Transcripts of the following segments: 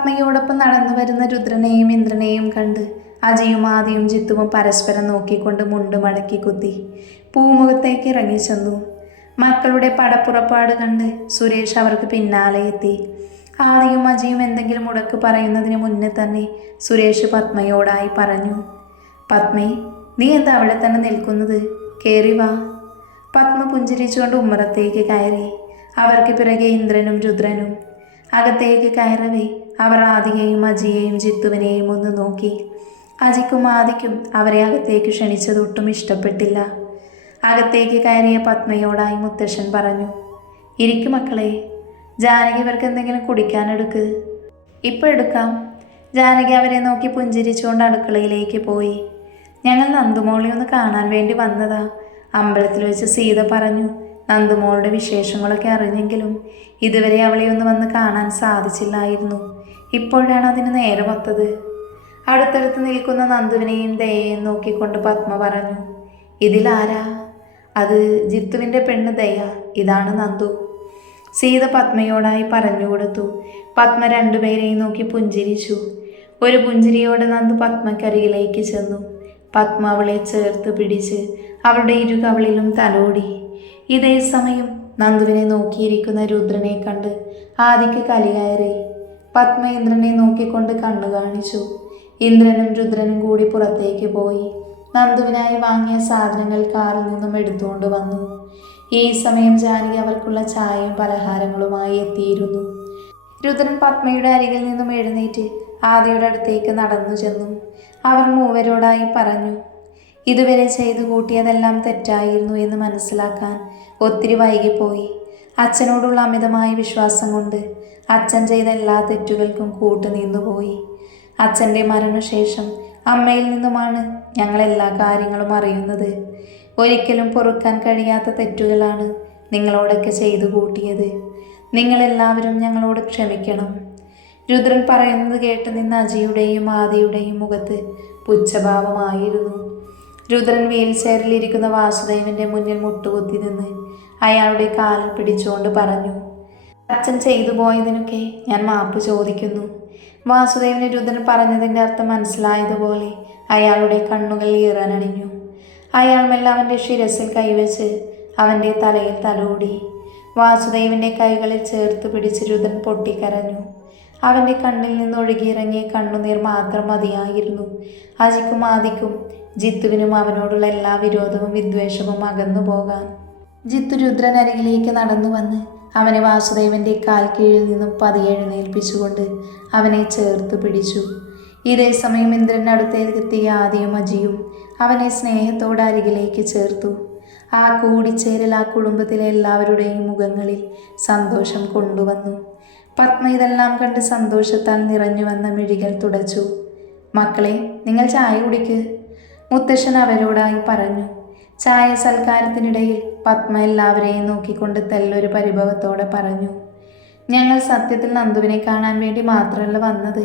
പത്മയോടൊപ്പം നടന്നു വരുന്ന രുദ്രനെയും ഇന്ദ്രനെയും കണ്ട് അജിയും ആദിയും ജിത്തുവും പരസ്പരം നോക്കിക്കൊണ്ട് മുണ്ട് മടക്കി കുത്തി പൂമുഖത്തേക്ക് ഇറങ്ങിച്ചെന്നു. മക്കളുടെ പടപ്പുറപ്പാട് കണ്ട് സുരേഷ് അവർക്ക് പിന്നാലെ എത്തി. ആദിയും അജിയും എന്തെങ്കിലും മുടക്ക് പറയുന്നതിന് മുന്നേ തന്നെ സുരേഷ് പത്മയോടായി പറഞ്ഞു, പത്മേ, നീ എന്താ അവിടെ തന്നെ നിൽക്കുന്നത്? കേറി വാ. പത്മ പുഞ്ചിരിച്ചുകൊണ്ട് ഉമ്മറത്തേക്ക് കയറി. അവർക്ക് പിറകെ ഇന്ദ്രനും രുദ്രനും. അകത്തേക്ക് കയറവേ അവർ ആദിയെയും അജിയെയും ജിത്തുവിനെയും ഒന്ന് നോക്കി. അജിക്കും ആദിക്കും അവരെ അകത്തേക്ക് ക്ഷണിച്ചതൊട്ടും ഇഷ്ടപ്പെട്ടില്ല. അകത്തേക്ക് കയറിയ പത്മയോടായി മുത്തശ്ശൻ പറഞ്ഞു, ഇരിക്കും മക്കളെ. ജാനകി ഇവർക്ക് എന്തെങ്കിലും കുടിക്കാനെടുക്ക്. ഇപ്പം എടുക്കാം. ജാനകി അവരെ നോക്കി പുഞ്ചിരിച്ചുകൊണ്ട് അടുക്കളയിലേക്ക് പോയി. ഞങ്ങൾ നന്ദുമോളെ ഒന്ന് കാണാൻ വേണ്ടി വന്നതാ. അമ്പലത്തിൽ വെച്ച് സീത പറഞ്ഞു നന്ദുമോളുടെ വിശേഷങ്ങളൊക്കെ അറിഞ്ഞെങ്കിലും ഇതുവരെ അവളെ ഒന്ന് വന്ന് കാണാൻ സാധിച്ചില്ലായിരുന്നു. ഇപ്പോഴാണ് അതിന് നേരമൊത്തത്. അടുത്തടുത്ത് നിൽക്കുന്ന നന്ദുവിനെയും ദയയെയും നോക്കിക്കൊണ്ട് പത്മ പറഞ്ഞു, ഇതിലാരാ? അത് ജിത്തുവിൻ്റെ പെണ്ണ് ദയ. ഇതാണ് നന്ദു. സീത പത്മയോടായി പറഞ്ഞു കൊടുത്തു. പത്മ രണ്ടുപേരെയും നോക്കി പുഞ്ചിരിച്ചു. ഒരു പുഞ്ചിരിയോടെ നന്ദു പത്മക്കരികിലേക്ക് ചെന്നു. പത്മ അവളെ ചേർത്ത് പിടിച്ച് അവളുടെ ഇരുകവളിലും തലോടി. ഇതേ സമയം നന്ദുവിനെ നോക്കിയിരിക്കുന്ന രുദ്രനെ കണ്ട് ആദിക്ക് കലി കയറി. പത്മ ഇന്ദ്രനെ നോക്കിക്കൊണ്ട് കണ്ണു കാണിച്ചു. ഇന്ദ്രനും രുദ്രനും കൂടി പുറത്തേക്ക് പോയി നന്ദുവിനായി വാങ്ങിയ സാധനങ്ങൾ കാറിൽ നിന്നും എടുത്തുകൊണ്ട് വന്നു. ഈ സമയം ജാനകി അവർക്കുള്ള ചായയും പലഹാരങ്ങളുമായി എത്തിയിരുന്നു. രുദ്രൻ പത്മയുടെ അരികിൽ നിന്നും എഴുന്നേറ്റ് ആദിയുടെ അടുത്തേക്ക് നടന്നു ചെന്നു. അവർ മൂവരോടായി പറഞ്ഞു, ഇതുവരെ ചെയ്തു കൂട്ടിയതെല്ലാം തെറ്റായിരുന്നു എന്ന് മനസ്സിലാക്കാൻ ഒത്തിരി വൈകിപ്പോയി. അച്ഛനോടുള്ള അമിതമായ വിശ്വാസം കൊണ്ട് അച്ഛൻ ചെയ്ത എല്ലാ തെറ്റുകൾക്കും കൂട്ടുനിന്നുപോയി. അച്ഛൻ്റെ മരണശേഷം അമ്മയിൽ നിന്നുമാണ് ഞങ്ങൾ എല്ലാ കാര്യങ്ങളും അറിയുന്നത്. ഒരിക്കലും പൊറുക്കാൻ കഴിയാത്ത തെറ്റുകളാണ് നിങ്ങളോടൊക്കെ ചെയ്തു കൂട്ടിയത്. നിങ്ങളെല്ലാവരും ഞങ്ങളോട് ക്ഷമിക്കണം. രുദ്രൻ പറയുന്നത് കേട്ട് നിന്ന് അജിയുടെയും ആദിയുടെയും മുഖത്ത് പുച്ഛഭാവമായിരുന്നു. രുദ്രൻ വീൽ ചെയറിലിരിക്കുന്ന വാസുദേവൻ്റെ മുന്നിൽ മുട്ടുകുത്തി നിന്ന് അയാളുടെ കാലിൽ പിടിച്ചുകൊണ്ട് പറഞ്ഞു, അച്ഛൻ ചെയ്തു പോയതിനൊക്കെ ഞാൻ മാപ്പ് ചോദിക്കുന്നു. വാസുദേവന് രുദ്രൻ പറഞ്ഞതിൻ്റെ അർത്ഥം മനസ്സിലായതുപോലെ അയാളുടെ കണ്ണുകൾ ഈറാനണിഞ്ഞു. അയാൾ മെല്ലെ അവൻ്റെ ശിരസിൽ കൈവച്ച് അവൻ്റെ തലയിൽ തലോടി. വാസുദേവൻ്റെ കൈകളിൽ ചേർത്ത് പിടിച്ച് രുദ്രൻ പൊട്ടിക്കരഞ്ഞു. അവൻ്റെ കണ്ണിൽ നിന്നൊഴുകിയിറങ്ങിയ കണ്ണുനീർ മാത്രം മതിയായിരുന്നു അജിക്കും ആദിക്കും ജിത്തുവിനും അവനോടുള്ള എല്ലാ വിരോധവും വിദ്വേഷവും അകന്നു പോകാൻ. ജിത്തു രുദ്രൻ അരികിലേക്ക് നടന്നു വന്ന് അവനെ വാസുദേവൻ്റെ കാൽ കീഴിൽ നിന്നും പതിയെ എഴുന്നേൽപ്പിച്ചുകൊണ്ട് അവനെ ചേർത്ത് പിടിച്ചു. ഇതേ സമയം ഇന്ദ്രനടുത്തേക്കെത്തിയ ആദിയും അജിയും അവനെ സ്നേഹത്തോടെ അരികിലേക്ക് ചേർത്തു. ആ കൂടിച്ചേരൽ ആ കുടുംബത്തിലെ എല്ലാവരുടെയും മുഖങ്ങളിൽ സന്തോഷം കൊണ്ടുവന്നു. പത്മ ഇതെല്ലാം കണ്ട് സന്തോഷത്താൽ നിറഞ്ഞു വന്ന മിഴികൾ തുടച്ചു. മക്കളെ, നിങ്ങൾ ചായ കുടിക്ക്, മുത്തശ്ശൻ അവരോടായി പറഞ്ഞു. ചായ സൽക്കാരത്തിനിടയിൽ പത്മ എല്ലാവരെയും നോക്കിക്കൊണ്ട് തെല്ലൊരു പരിഭവത്തോടെ പറഞ്ഞു, ഞങ്ങൾ സത്യത്തിൽ നന്ദുവിനെ കാണാൻ വേണ്ടി മാത്രമല്ല വന്നത്.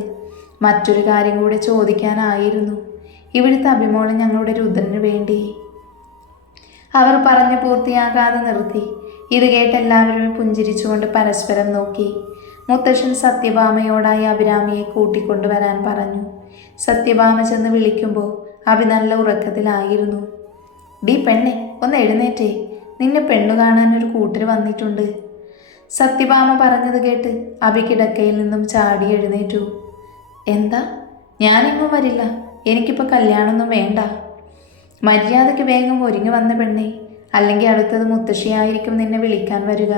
മറ്റൊരു കാര്യം കൂടെ ചോദിക്കാനായിരുന്നു. ഇവിടുത്തെ അഭിമോളൻ ഞങ്ങളുടെ രുദ്രന് വേണ്ടി. അവർ പറഞ്ഞു പൂർത്തിയാകാതെ നിർത്തി. ഇത് കേട്ട് എല്ലാവരും പുഞ്ചിരിച്ചുകൊണ്ട് പരസ്പരം നോക്കി. മുത്തശ്ശൻ സത്യഭാമയോടായി അഭിരാമിയെ കൂട്ടിക്കൊണ്ടുവരാൻ പറഞ്ഞു. സത്യഭാമ ചെന്ന് വിളിക്കുമ്പോൾ അഭി നല്ല ഉറക്കത്തിലായിരുന്നു. ഡി പെണ്ണെ, ഒന്ന് എഴുന്നേറ്റേ, നിന്നെ പെണ്ണു കാണാൻ ഒരു കൂട്ടര് വന്നിട്ടുണ്ട്. സത്യഭാമ പറഞ്ഞത് കേട്ട് അഭി കിടക്കയിൽ നിന്നും ചാടി എഴുന്നേറ്റു. എന്താ? ഞാനെങ്ങും വരില്ല, എനിക്കിപ്പോൾ കല്യാണമൊന്നും വേണ്ട. മര്യാദയ്ക്ക് വേഗം ഒരുങ്ങി വന്ന പെണ്ണെ, അല്ലെങ്കിൽ അടുത്തത് മുത്തശ്ശിയായിരിക്കും നിന്നെ വിളിക്കാൻ വരിക.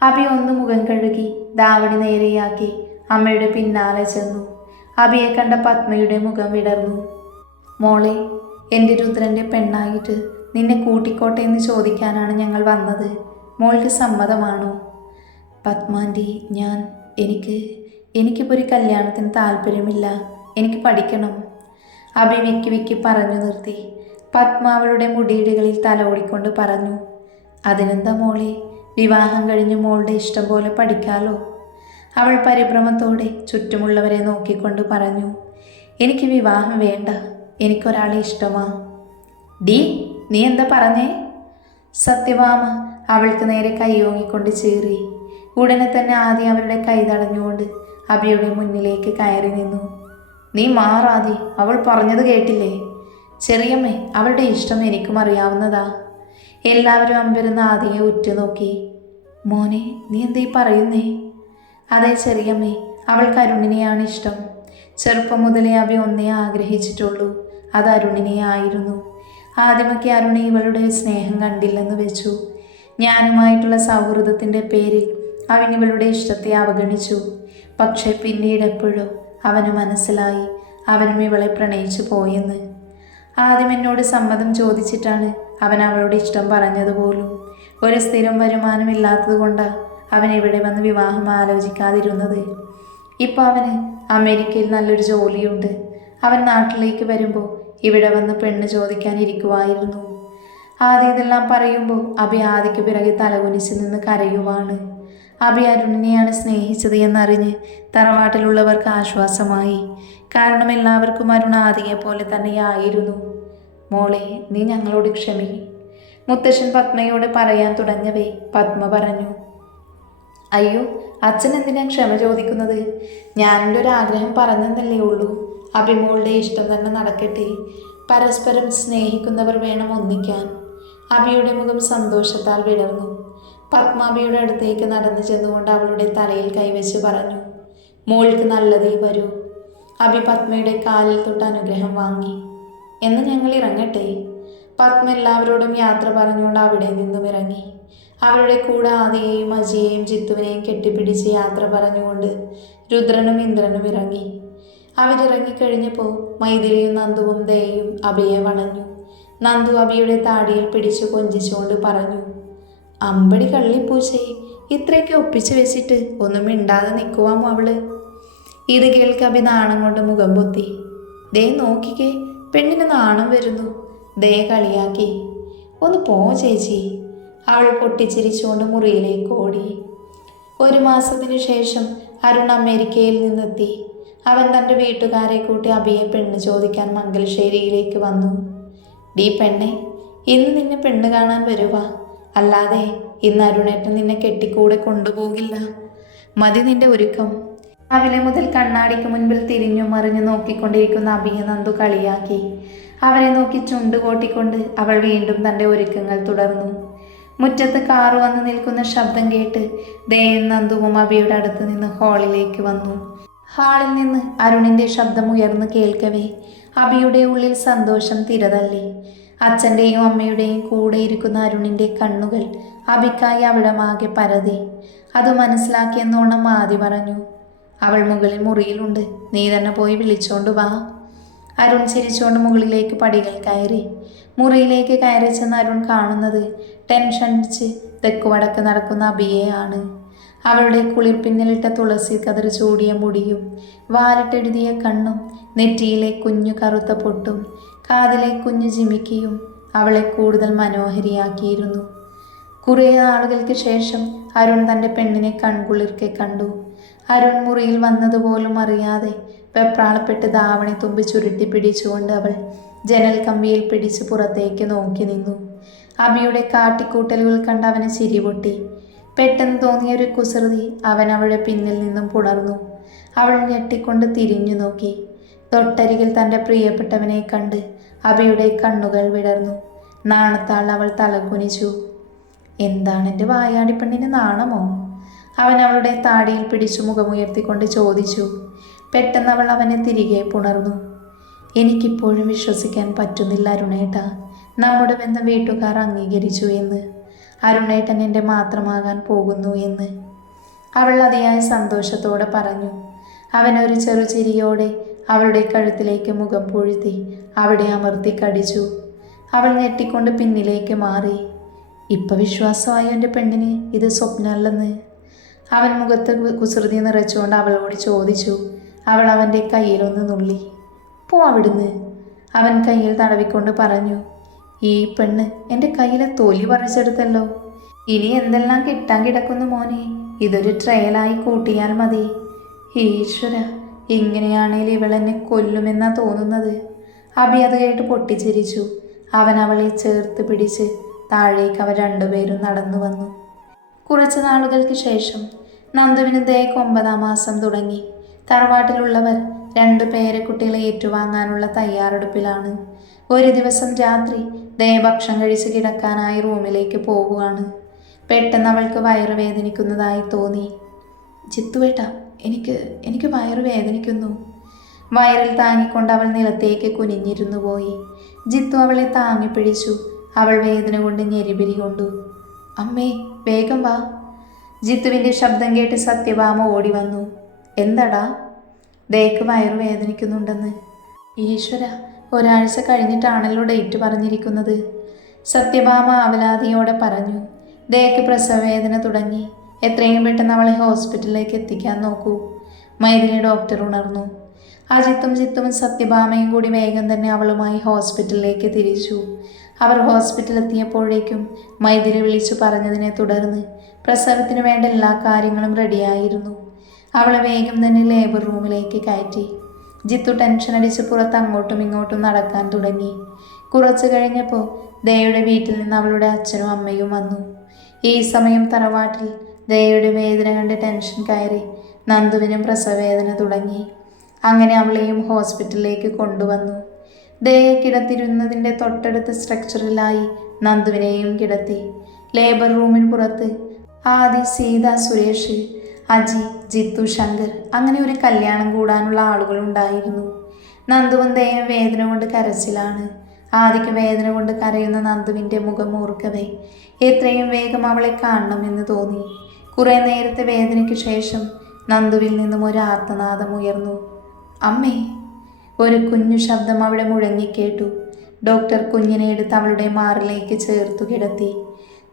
അഭി ഒന്ന് മുഖം കഴുകി ദാവണി നേരെയാക്കി അമ്മയുടെ പിന്നാലെ ചെന്നു. അഭിയെ കണ്ട പത്മയുടെ മുഖം വിടർന്നു. മോളെ, എൻ്റെ രുദ്രൻ്റെ പെണ്ണായിട്ട് നിന്നെ കൂട്ടിക്കോട്ടെ എന്ന് ചോദിക്കാനാണ് ഞങ്ങൾ വന്നത്. മോൾക്ക് സമ്മതമാണോ? പത്മാൻ്റി, എനിക്കിപ്പോൾ ഒരു കല്യാണത്തിന് താല്പര്യമില്ല. എനിക്ക് പഠിക്കണം. അഭി വിക്കി വിക്കി പറഞ്ഞു നിർത്തി. പത്മ അവളുടെ മുടിയിടുകളിൽ തലോടിക്കൊണ്ട് പറഞ്ഞു, അതിനെന്താ മോളെ, വിവാഹം കഴിഞ്ഞ് മോളുടെ ഇഷ്ടം പോലെ പഠിക്കാലോ. അവൾ പരിഭ്രമത്തോടെ ചുറ്റുമുള്ളവരെ നോക്കിക്കൊണ്ട് പറഞ്ഞു, എനിക്ക് വിവാഹം വേണ്ട, എനിക്കൊരാളെ ഇഷ്ടമാ. ഡി, നീ എന്താ പറഞ്ഞേ? സത്യഭാമ അവൾക്ക് നേരെ കൈയോങ്ങിക്കൊണ്ട് ചീറി. ഉടനെ തന്നെ ആദ്യം അവരുടെ കൈ തടഞ്ഞുകൊണ്ട് അബിയുടെ മുന്നിലേക്ക് കയറി നിന്നു. നീ മാറാതി, അവൾ പറഞ്ഞത് കേട്ടില്ലേ? ചെറിയമ്മേ, അവളുടെ ഇഷ്ടം എനിക്കും അറിയാവുന്നതാ. എല്ലാവരും അമ്പരുന്ന ആദിയെ ഉറ്റുനോക്കി. മോനെ, നീ എന്തീ പറയുന്നേ? അതെ ചെറിയമ്മേ, അവൾക്ക് അരുണിനെയാണ് ഇഷ്ടം. ചെറുപ്പം മുതലേ അബി ഒന്നേ ആഗ്രഹിച്ചിട്ടുള്ളൂ, അത് അരുണിനെ ആയിരുന്നു. ആദ്യമൊക്കെ അരുണി ഇവളുടെ സ്നേഹം കണ്ടില്ലെന്ന് വെച്ചു. ഞാനുമായിട്ടുള്ള സൗഹൃദത്തിൻ്റെ പേരിൽ അവൻ ഇവളുടെ ഇഷ്ടത്തെ അവഗണിച്ചു. പക്ഷേ പിന്നീട് എപ്പോഴോ അവന് മനസ്സിലായി അവനും ഇവളെ പ്രണയിച്ചു പോയെന്ന്. ആദ്യം എന്നോട് സമ്മതം ചോദിച്ചിട്ടാണ് അവൻ അവളുടെ ഇഷ്ടം പറഞ്ഞതുപോലും. ഒരു സ്ഥിരം വരുമാനമില്ലാത്തത് കൊണ്ടാണ് അവൻ ഇവിടെ വന്ന് വിവാഹം ആലോചിക്കാതിരുന്നത്. ഇപ്പോൾ അവന് അമേരിക്കയിൽ നല്ലൊരു ജോലിയുണ്ട്. അവൻ നാട്ടിലേക്ക് വരുമ്പോൾ ഇവിടെ വന്ന് പെണ്ണ് ചോദിക്കാനിരിക്കുമായിരുന്നു. ആദ്യം ഇതെല്ലാം പറയുമ്പോൾ അബി ആദിക്ക് പിറകെ തലകുനിച്ച് നിന്ന് കരയുവാണ്. അബി അരുണിനെയാണ് സ്നേഹിച്ചത് എന്നറിഞ്ഞ് തറവാട്ടിലുള്ളവർക്ക് ആശ്വാസമായി. കാരണം എല്ലാവർക്കും അരുൺ ആദിയെ പോലെ തന്നെയായിരുന്നു. മോളെ, നീ ഞങ്ങളോട് ക്ഷമി, മുത്തശ്ശൻ പത്മയോട് പറയാൻ തുടങ്ങവേ പത്മ പറഞ്ഞു. അയ്യോ, അച്ഛൻ എന്തിനാ ക്ഷമ ചോദിക്കുന്നത്? ഞാനെൻ്റെ ഒരു ആഗ്രഹം പറഞ്ഞെന്നല്ലേ ഉള്ളൂ. അഭിമോളുടെ ഇഷ്ടം തന്നെ നടക്കട്ടെ. പരസ്പരം സ്നേഹിക്കുന്നവർ വേണം ഒന്നിക്കാൻ. അബിയുടെ മുഖം സന്തോഷത്താൽ വിടർന്നു. പത്മ അബിയുടെ അടുത്തേക്ക് നടന്നു ചെന്നുകൊണ്ട് അവളുടെ തലയിൽ കൈവച്ച് പറഞ്ഞു, മോൾക്ക് നല്ലതേ വരൂ. അബി പത്മയുടെ കാലിൽ തൊട്ട് അനുഗ്രഹം വാങ്ങി. എന്ന് ഞങ്ങൾ ഇറങ്ങട്ടെ. പത്മ എല്ലാവരോടും യാത്ര പറഞ്ഞുകൊണ്ട് അവിടെ നിന്നും ഇറങ്ങി. അവരുടെ കൂടെ ആദിയെയും അജിയെയും ജിത്തുവിനെയും കെട്ടിപ്പിടിച്ച് യാത്ര പറഞ്ഞുകൊണ്ട് രുദ്രനും ഇന്ദ്രനും ഇറങ്ങി. അവരിറങ്ങിക്കഴിഞ്ഞപ്പോൾ മൈഥിലിയും നന്ദുവും ദയയും അബിയെ വണഞ്ഞു. നന്ദു അബിയുടെ താടിയിൽ പിടിച്ചു കൊഞ്ചിച്ചുകൊണ്ട് പറഞ്ഞു, അമ്പടി കള്ളിപ്പൂച്ചേ, ഇത്രയൊക്കെ ഒപ്പിച്ചു വെച്ചിട്ട് ഒന്നും മിണ്ടാതെ നിൽക്കുവാമോ അവള്? ഇത് കേൾക്ക് അബി നാണം കൊണ്ട് മുഖം പൊത്തി. ദേ നോക്കിക്കേ, പെണ്ണിന് നാണം വരുന്നു. ദേ കളിയാക്കി. ഒന്ന് പോ ചേച്ചി. അവൾ പൊട്ടിച്ചിരിച്ചുകൊണ്ട് മുറിയിലേക്ക് ഓടി. ഒരു മാസത്തിനു ശേഷം അരുൺ അമേരിക്കയിൽ നിന്നെത്തി. അവൻ തൻ്റെ വീട്ടുകാരെ കൂട്ടി അബിയെ പെണ്ണ് ചോദിക്കാൻ മംഗലശ്ശേരിയിലേക്ക് വന്നു. ഡീ പെണ്ണെ, ഇന്ന് നിന്നെ പെണ്ണ് കാണാൻ വരുവാ. അല്ലാതെ ഇന്ന് അരുണേട്ടൻ നിന്നെ കെട്ടിക്കൂടെ കൊണ്ടുപോകില്ല. മതി നിന്റെ ഒരുക്കം. രാവിലെ മുതൽ കണ്ണാടിക്ക് മുൻപിൽ തിരിഞ്ഞു മറിഞ്ഞു നോക്കിക്കൊണ്ടിരിക്കുന്ന അബിയെ നന്ദു കളിയാക്കി. അവരെ നോക്കി ചുണ്ട് കോട്ടിക്കൊണ്ട് അവൾ വീണ്ടും തൻ്റെ ഒരുക്കങ്ങൾ തുടർന്നു. മുറ്റത്ത് കാറ് വന്ന് നിൽക്കുന്ന ശബ്ദം കേട്ട് ദേയും നന്ദുവും അബിയുടെ അടുത്ത് നിന്ന് ഹാളിലേക്ക് വന്നു. ഹാളിൽ നിന്ന് അരുണിൻ്റെ ശബ്ദം ഉയർന്നു കേൾക്കവേ അബിയുടെ ഉള്ളിൽ സന്തോഷം തിരതള്ളി. അച്ഛൻ്റെയും അമ്മയുടെയും കൂടെ ഇരിക്കുന്ന അരുണിൻ്റെ കണ്ണുകൾ അബിക്കായി അവിടമാകെ പരതി. അത് മനസ്സിലാക്കിയെന്നോണം ആദി പറഞ്ഞു, അവൾ മുകളിൽ മുറിയിലുണ്ട്, നീ തന്നെ പോയി വിളിച്ചോണ്ട് വാ. അരുൺ ചിരിച്ചുകൊണ്ട് മുകളിലേക്ക് പടികൾ കയറി. മുറിയിലേക്ക് കയറി ചെന്ന് അരുൺ കാണുന്നത് ടെൻഷനിച്ച് തെക്കുവടക്ക് നടക്കുന്ന അബിയെയാണ്. അവളുടെ കുളിർപ്പിന്നിലിട്ട തുളസി കതിർ ചൂടിയ മുടിയും വാലിട്ടെഴുതിയ കണ്ണും നെറ്റിയിലെ കുഞ്ഞു കറുത്ത പൊട്ടും കാതിലെ കുഞ്ഞു ജിമിക്കിയും അവളെ കൂടുതൽ മനോഹരിയാക്കിയിരുന്നു. കുറേ നാളുകൾക്ക് ശേഷം അരുൺ തൻ്റെ പെണ്ണിനെ കൺകുളിർക്കെ കണ്ടു. അരുൺ മുറിയിൽ വന്നതുപോലും അറിയാതെ വെപ്രാളപ്പെട്ട് ധാവണി തുമ്പി ചുരുട്ടി പിടിച്ചുകൊണ്ട് അവൾ ജനൽ കമ്പിയിൽ പിടിച്ച് പുറത്തേക്ക് നോക്കി നിന്നു. അബിയുടെ കാട്ടിക്കൂട്ടലുകൾ കണ്ട് അവന് ചിരി പൊട്ടി. പെട്ടെന്ന് തോന്നിയൊരു കുസൃതി അവൻ അവളുടെ പിന്നിൽ നിന്നും പുണർന്നു. അവൾ ഞെട്ടിക്കൊണ്ട് തിരിഞ്ഞു നോക്കി. തൊട്ടരികിൽ തൻ്റെ പ്രിയപ്പെട്ടവനെ കണ്ട് അബിയുടെ കണ്ണുകൾ വിടർന്നു. നാണത്താൽ അവൾ തലകുനിച്ചു. എന്താണ് എൻ്റെ വായാടിപ്പെണ്ണിന് നാണമോ? അവൻ അവളുടെ താടിയിൽ പിടിച്ചു മുഖമുയർത്തിക്കൊണ്ട് ചോദിച്ചു. പെട്ടെന്ന് അവൾ അവനെ തിരികെ പുണർന്നു. എനിക്കിപ്പോഴും വിശ്വസിക്കാൻ പറ്റുന്നില്ല അരുണേട്ട, നമ്മുടെ ബന്ധം വീട്ടുകാർ അംഗീകരിച്ചു എന്ന്. അരുണേട്ടൻ എൻ്റെ മാത്രമാകാൻ പോകുന്നു എന്ന് അവൾ അതിയായ സന്തോഷത്തോടെ പറഞ്ഞു. അവനൊരു ചെറുചിരിയോടെ അവളുടെ കഴുത്തിലേക്ക് മുഖം പൂഴ്ത്തി അവിടെ അമർത്തി കടിച്ചു. അവൾ ഞെട്ടിക്കൊണ്ട് പിന്നിലേക്ക് മാറി. ഇപ്പം വിശ്വാസമായോ എൻ്റെ പെണ്ണിന് ഇത് സ്വപ്നമല്ലെന്ന്? അവൻ മുഖത്ത് കുസൃതി നിറച്ചുകൊണ്ട് അവളോട് ചോദിച്ചു. അവൾ അവൻ്റെ കയ്യിലൊന്ന് നുള്ളി. പോ അവിടുന്ന്, അവൻ കയ്യിൽ തടവിക്കൊണ്ട് പറഞ്ഞു. ഈ പെണ്ണ് എൻ്റെ കയ്യിലെ തൊലി പറിച്ചെടുത്തല്ലോ. ഇനി എന്തെല്ലാം കിട്ടാൻ കിടക്കുന്നു മോനെ, ഇതൊരു ട്രയലായി കൂട്ടിയാൽ മതി. ഈശ്വര, ഇങ്ങനെയാണേലും ഇവളെന്നെ കൊല്ലുമെന്നാ തോന്നുന്നത്. അബി അത് കേട്ട് പൊട്ടിച്ചിരിച്ചു. അവൻ അവളെ ചേർത്ത് പിടിച്ച് താഴേക്ക് അവർ രണ്ടുപേരും നടന്നു വന്നു. കുറച്ച് നാളുകൾക്ക് ശേഷം നന്ദുവിന് ദേക്ക് 9-ാം മാസം തുടങ്ങി. തറവാട്ടിലുള്ളവർ 2 പേരക്കുട്ടികളെ ഏറ്റുവാങ്ങാനുള്ള തയ്യാറെടുപ്പിലാണ്. ഒരു ദിവസം രാത്രി ദയ ഭക്ഷണം കഴിച്ച് കിടക്കാനായി റൂമിലേക്ക് പോവുകയാണ്. പെട്ടെന്ന് അവൾക്ക് വയറ് വേദനിക്കുന്നതായി തോന്നി. ചിത്തുവേട്ട, എനിക്ക് വയറ് വേദനിക്കുന്നു. വയറിൽ താങ്ങിക്കൊണ്ട് അവൾ നിലത്തേക്ക് കുനിഞ്ഞിരുന്നു പോയി. ജിത്തു അവളെ താങ്ങിപ്പിടിച്ചു. അവൾ വേദന കൊണ്ട് ഞെരിപിരി കൊണ്ടു. അമ്മേ, വേഗം വാ. ജിത്തുവിൻ്റെ ശബ്ദം കേട്ട് സത്യഭാമ ഓടി വന്നു. എന്താടാ? ദയക്ക് വയറ് വേദനിക്കുന്നുണ്ടെന്ന്. ഈശ്വര, ഒരാഴ്ച കഴിഞ്ഞിട്ടാണല്ലോ ഡേറ്റ് പറഞ്ഞിരിക്കുന്നത്. സത്യഭാമ അവലാതിയോടെ പറഞ്ഞു. ദയക്ക് പ്രസവവേദന തുടങ്ങി. എത്രയും പെട്ടെന്ന് അവളെ ഹോസ്പിറ്റലിലേക്ക് എത്തിക്കാൻ നോക്കൂ. മൈഥിലി ഡോക്ടർ ഉണർന്നു. അജിത്തും ജിത്തുവും സത്യഭാമയും കൂടി വേഗം തന്നെ അവളുമായി ഹോസ്പിറ്റലിലേക്ക് തിരിച്ചു. അവർ ഹോസ്പിറ്റലെത്തിയപ്പോഴേക്കും മൈഥിലി വിളിച്ചു പറഞ്ഞതിനെ തുടർന്ന് പ്രസവത്തിന് വേണ്ട എല്ലാ കാര്യങ്ങളും റെഡിയായിരുന്നു. അവളെ വേഗം തന്നെ ലേബർ റൂമിലേക്ക് കയറ്റി. ജിത്തു ടെൻഷൻ അടിച്ച് പുറത്ത് അങ്ങോട്ടും ഇങ്ങോട്ടും നടക്കാൻ തുടങ്ങി. കുറച്ചു കഴിഞ്ഞപ്പോൾ ദയയുടെ വീട്ടിൽ നിന്ന് അവളുടെ അച്ഛനും അമ്മയും വന്നു. ഈ സമയം തറവാട്ടിൽ ദയയുടെ വേദന കണ്ട് ടെൻഷൻ കയറി നന്ദുവിനും പ്രസവവേദന തുടങ്ങി. അങ്ങനെ അവളെയും ഹോസ്പിറ്റലിലേക്ക് കൊണ്ടുവന്നു. ദയയെ കിടത്തിരുന്നതിൻ്റെ തൊട്ടടുത്ത സ്ട്രക്ചറിലായി നന്ദുവിനെയും കിടത്തി. ലേബർ റൂമിന് പുറത്ത് ആദി, സീത, സുരേഷ്, അജി, ജിത്തു, ശങ്കർ അങ്ങനെ ഒരു കല്യാണം കൂടാനുള്ള ആളുകളുണ്ടായിരുന്നു. നന്ദുവും ദയയും വേദന കൊണ്ട് കരച്ചിലാണ്. ആദിക്ക് വേദന കൊണ്ട് കരയുന്ന നന്ദുവിൻ്റെ മുഖം ഓർക്കവേ എത്രയും വേഗം അവളെ കാണണമെന്ന് തോന്നി. കുറേ നേരത്തെ വേദനയ്ക്ക് ശേഷം നന്ദുവിൽ നിന്നും ഒരു ആർത്തനാദം ഉയർന്നു. അമ്മേ! ഒരു കുഞ്ഞു ശബ്ദം അവിടെ മുഴങ്ങിക്കേട്ടു. ഡോക്ടർ കുഞ്ഞിനെ എടുത്ത് അവളുടെ മാറിലേക്ക് ചേർത്തു കിടത്തി.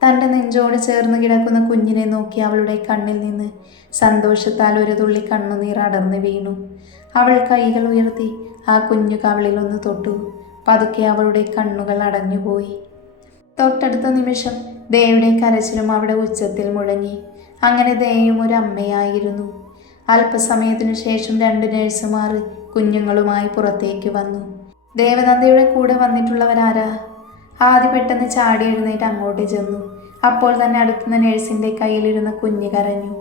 തൻ്റെ നെഞ്ചോട് ചേർന്ന് കിടക്കുന്ന കുഞ്ഞിനെ നോക്കി അവളുടെ കണ്ണിൽ നിന്ന് സന്തോഷത്താൽ ഒരു തുള്ളി കണ്ണുനീർ അടർന്നു വീണു. അവൾ കൈകൾ ഉയർത്തി ആ കുഞ്ഞു കവിളിലൊന്ന് തൊട്ടു. പതുക്കെ അവളുടെ കണ്ണുകൾ അടഞ്ഞുപോയി. തൊട്ടടുത്ത നിമിഷം ദയയുടെ കരച്ചിലും അവിടെ ഉച്ചത്തിൽ മുഴങ്ങി. അങ്ങനെ ദയയും ഒരു അമ്മയായിരുന്നു. അല്പസമയത്തിനു ശേഷം 2 നഴ്സുമാർ കുഞ്ഞുങ്ങളുമായി പുറത്തേക്ക് വന്നു. ദേവനന്ദയുടെ കൂടെ വന്നിട്ടുള്ളവരാരാ? ആദ്യ പെട്ടെന്ന് ചാടി എഴുന്നേറ്റ് അങ്ങോട്ട് ചെന്നു. അപ്പോൾ തന്നെ അടുത്തുന്ന നഴ്സിൻ്റെ കയ്യിലിരുന്ന കുഞ്ഞ് കരഞ്ഞു.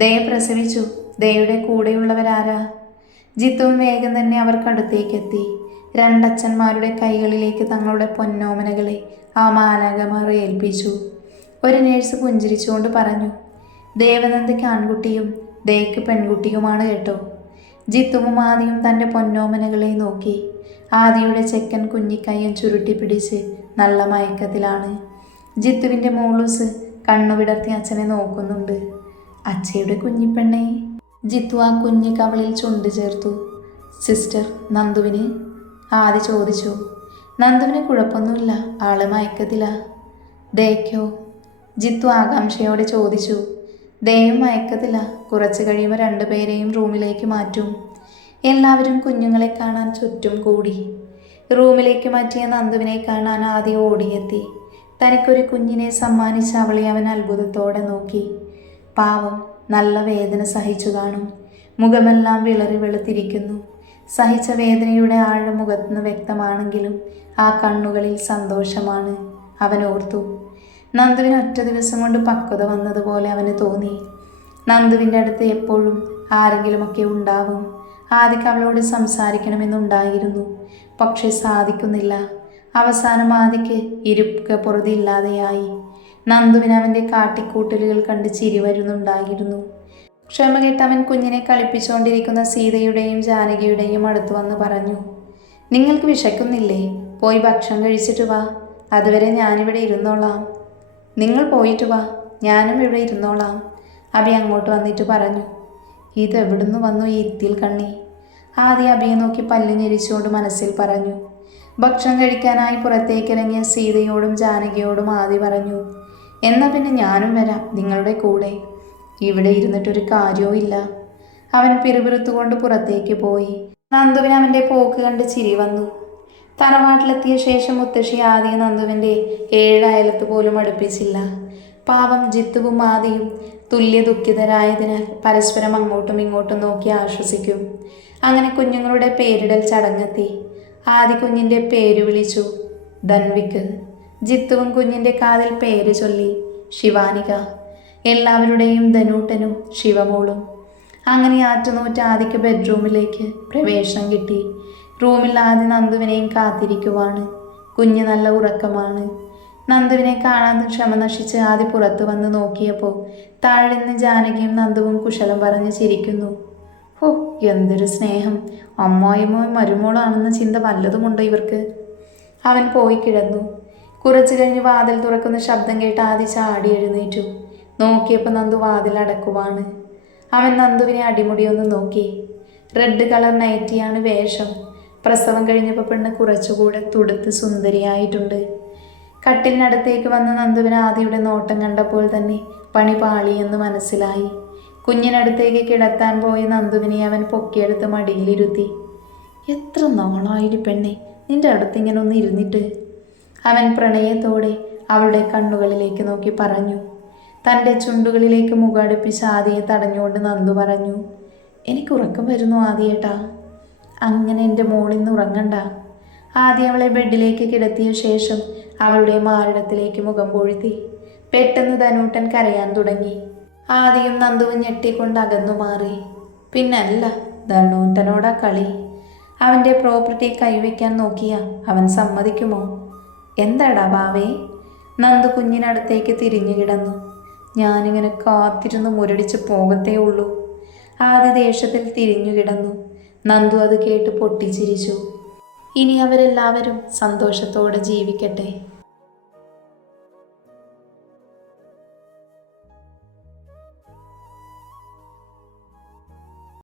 ദയ പ്രസവിച്ചു. ദയയുടെ കൂടെയുള്ളവരാരാ? ജിത്തുവും വേഗം തന്നെ അവർക്കടുത്തേക്കെത്തി. 2 അച്ഛന്മാരുടെ കൈകളിലേക്ക് തങ്ങളുടെ പൊന്നോമനകളെ ആ മാലാഖമാർ ഏൽപ്പിച്ചു. ഒരു നേഴ്സ് പുഞ്ചിരിച്ചുകൊണ്ട് പറഞ്ഞു, ദേവനന്ദയ്ക്ക് ആൺകുട്ടിയും ദയക്ക് പെൺകുട്ടിയുമാണ് കേട്ടോ. ജിത്തുവും ആദിയും തൻ്റെ പൊന്നോമനകളെ നോക്കി. ആദിയുടെ ചെക്കൻ കുഞ്ഞിക്കയ്യൻ ചുരുട്ടി പിടിച്ച് നല്ല മയക്കത്തിലാണ്. ജിത്തുവിൻ്റെ മോളൂസ് കണ്ണുവിടർത്തി അച്ഛനെ നോക്കുന്നുണ്ട്. അച്ഛയുടെ കുഞ്ഞിപ്പെണ്ണെ. ജിത്തു ആ കുഞ്ഞി കവളിൽ ചുണ്ട് ചേർത്തു. സിസ്റ്റർ, നന്ദുവിന്? ആദി ചോദിച്ചു. നന്ദുവിന് കുഴപ്പമൊന്നുമില്ല, ആള് മയക്കത്തിലാ. ദയക്കോ? ജിത്തു ആകാംക്ഷയോടെ ചോദിച്ചു. ദയയും മയക്കത്തില്ല. കുറച്ച് കഴിയുമ്പോൾ 2 പേരെയും റൂമിലേക്ക് മാറ്റും. എല്ലാവരും കുഞ്ഞുങ്ങളെ കാണാൻ ചുറ്റും കൂടി. റൂമിലേക്ക് മാറ്റിയ നന്ദുവിനെ കാണാൻ ആദ്യം ഓടിയെത്തി. തനിക്കൊരു കുഞ്ഞിനെ സമ്മാനിച്ച അവളെ അവൻ അത്ഭുതത്തോടെ നോക്കി. പാവം, നല്ല വേദന സഹിച്ചു കാണും. മുഖമെല്ലാം വിളറി വെളുത്തിരിക്കുന്നു. സഹിച്ച വേദനയുടെ ആഴം മുഖത്തുനിന്ന് വ്യക്തമാണെങ്കിലും ആ കണ്ണുകളിൽ സന്തോഷമാണ്. അവൻ ഓർത്തു. നന്ദുവിന് ഒറ്റ ദിവസം കൊണ്ട് പക്വത വന്നതുപോലെ അവന് തോന്നി. നന്ദുവിൻ്റെ അടുത്ത് എപ്പോഴും ആരെങ്കിലുമൊക്കെ ഉണ്ടാവും. ആദിക്ക് അവളോട് സംസാരിക്കണമെന്നുണ്ടായിരുന്നു, പക്ഷെ സാധിക്കുന്നില്ല. അവസാനം ആദിക്ക് ഇരുക്ക പൊറുതിയില്ലാതെയായി. നന്ദുവിന് അവൻ്റെ കാട്ടിക്കൂട്ടലുകൾ കണ്ട് ചിരി വരുന്നുണ്ടായിരുന്നു. ക്ഷമ കെട്ട് അവൻ കുഞ്ഞിനെ കളിപ്പിച്ചുകൊണ്ടിരിക്കുന്ന സീതയുടെയും ജാനകിയുടെയും അടുത്ത് വന്ന് പറഞ്ഞു, നിങ്ങൾക്ക് വിശക്കുന്നില്ലേ? പോയി ഭക്ഷണം കഴിച്ചിട്ട് വാ. അതുവരെ ഞാനിവിടെ ഇരുന്നോളാം. നിങ്ങൾ പോയിട്ട് വാ, ഞാനും ഇവിടെ ഇരുന്നോളാം. അബി അങ്ങോട്ട് വന്നിട്ട് പറഞ്ഞു. ഇതെവിടുന്ന് വന്നു ഈ ഇത്തിൽ കണ്ണി? ആദ്യം അബിയെ നോക്കി പല്ല് ഞെരിച്ചുകൊണ്ട് മനസ്സിൽ പറഞ്ഞു. ഭക്ഷണം കഴിക്കാനായി പുറത്തേക്കിറങ്ങിയ സീതയോടും ജാനകിയോടും ആദി പറഞ്ഞു, എന്നാൽ പിന്നെ ഞാനും വരാം നിങ്ങളുടെ കൂടെ. ഇവിടെ ഇരുന്നിട്ടൊരു കാര്യവും ഇല്ല. അവൻ പിറുപിറുത്തുകൊണ്ട് പുറത്തേക്ക് പോയി. നന്ദുവിന് അവൻ്റെ പോക്ക് കണ്ട് ചിരി വന്നു. തറവാട്ടിലെത്തിയ ശേഷം മുത്തശ്ശി ആദിയും നന്ദുവിൻ്റെ 7 അയലത്ത് പോലും അടുപ്പിച്ചില്ല. പാവം ജിത്തുവും ആദിയും തുല്യ ദുഃഖിതരായതിനാൽ പരസ്പരം അങ്ങോട്ടും ഇങ്ങോട്ടും നോക്കി ആശ്വസിക്കും. അങ്ങനെ കുഞ്ഞുങ്ങളുടെ പേരിടൽ ചടങ്ങെത്തി. ആദി കുഞ്ഞിൻ്റെ പേര് വിളിച്ചു, ധൻവിക്ക്. ജിത്തുവും കുഞ്ഞിൻ്റെ കാതിൽ പേര് ചൊല്ലി, ശിവാനിക. എല്ലാവരുടെയും ധനൂട്ടനും ശിവമോളും. അങ്ങനെ ആറ്റുനൂറ്റ് ആദിക്ക് ബെഡ്റൂമിലേക്ക് പ്രവേശനം കിട്ടി. റൂമിൽ ആദ്യം നന്ദുവിനെയും കാത്തിരിക്കുവാണ്. കുഞ്ഞ് നല്ല ഉറക്കമാണ്. നന്ദുവിനെ കാണാതെ ക്ഷമ നശിച്ച് ആദ്യ പുറത്ത് വന്ന് നോക്കിയപ്പോൾ താഴെ നിന്ന് ജാനകിയും നന്ദുവും കുശലം പറഞ്ഞ് ചിരിക്കുന്നു. ഓ, എന്തൊരു സ്നേഹം! അമ്മായിമ്മോ മരുമോളാണെന്ന ചിന്ത വല്ലതുമുണ്ടോ ഇവർക്ക്? അവൻ പോയി കിടന്നു. കുറച്ചു കഴിഞ്ഞ് വാതിൽ തുറക്കുന്ന ശബ്ദം കേട്ട് ആദ്യ ചാടി എഴുന്നേറ്റു. നോക്കിയപ്പോൾ നന്ദു വാതിൽ അടക്കുവാണ്. അവൻ നന്ദുവിനെ അടിമുടിയൊന്ന് നോക്കി. റെഡ് കളർ നൈറ്റിയാണ് വേഷം. പ്രസവം കഴിഞ്ഞപ്പോൾ പെണ്ണ് കുറച്ചുകൂടെ തുടുത്ത് സുന്ദരിയായിട്ടുണ്ട്. കട്ടിലിനടുത്തേക്ക് വന്ന നന്ദുവിന് ആദിയുടെ നോട്ടം കണ്ടപ്പോൾ തന്നെ പണി പാളിയെന്ന് മനസ്സിലായി. കുഞ്ഞിനടുത്തേക്ക് കിടത്താൻ പോയ നന്ദുവിനെ അവൻ പൊക്കിയെടുത്ത് മടിയിലിരുത്തി. എത്ര നാളായി പെണ്ണെ നിന്റെ അടുത്ത് ഇങ്ങനെ ഒന്ന് ഇരുന്നിട്ട്? അവൻ പ്രണയത്തോടെ അവളുടെ കണ്ണുകളിലേക്ക് നോക്കി പറഞ്ഞു. തൻ്റെ ചുണ്ടുകളിലേക്ക് മുഖടുപ്പിച്ച് ആദിയെ തടഞ്ഞുകൊണ്ട് നന്ദു പറഞ്ഞു, എനിക്ക് ഉറക്കം വരുന്നു ആദിയേട്ടാ. അങ്ങനെ എൻ്റെ മോളിന്ന് ഉറങ്ങണ്ട. ആദ്യം അവളെ ബെഡിലേക്ക് കിടത്തിയ ശേഷം അവളുടെ മാറിടത്തിലേക്ക് മുഖം പൊഴുത്തി. പെട്ടെന്ന് ധനൂട്ടൻ കരയാൻ തുടങ്ങി. ആദിയും നന്ദുവും ഞെട്ടിക്കൊണ്ട് അകന്നു മാറി. പിന്നല്ല, ധനൂട്ടനോടാ കളി. അവൻ്റെ പ്രോപ്പർട്ടി കൈവയ്ക്കാൻ നോക്കിയ അവൻ സമ്മതിക്കുമോ? എന്താടാ ബാവേ? നന്ദു കുഞ്ഞിനടുത്തേക്ക് തിരിഞ്ഞു കിടന്നു. ഞാനിങ്ങനെ കാത്തിരുന്ന് മുരടിച്ച് പോകത്തേ ഉള്ളൂ. ആദ്യ ദേഷ്യത്തിൽ തിരിഞ്ഞു കിടന്നു. നന്ദു അത് കേട്ട് പൊട്ടിച്ചിരിച്ചു. ഇനി അവരെല്ലാവരും സന്തോഷത്തോടെ ജീവിക്കട്ടെ.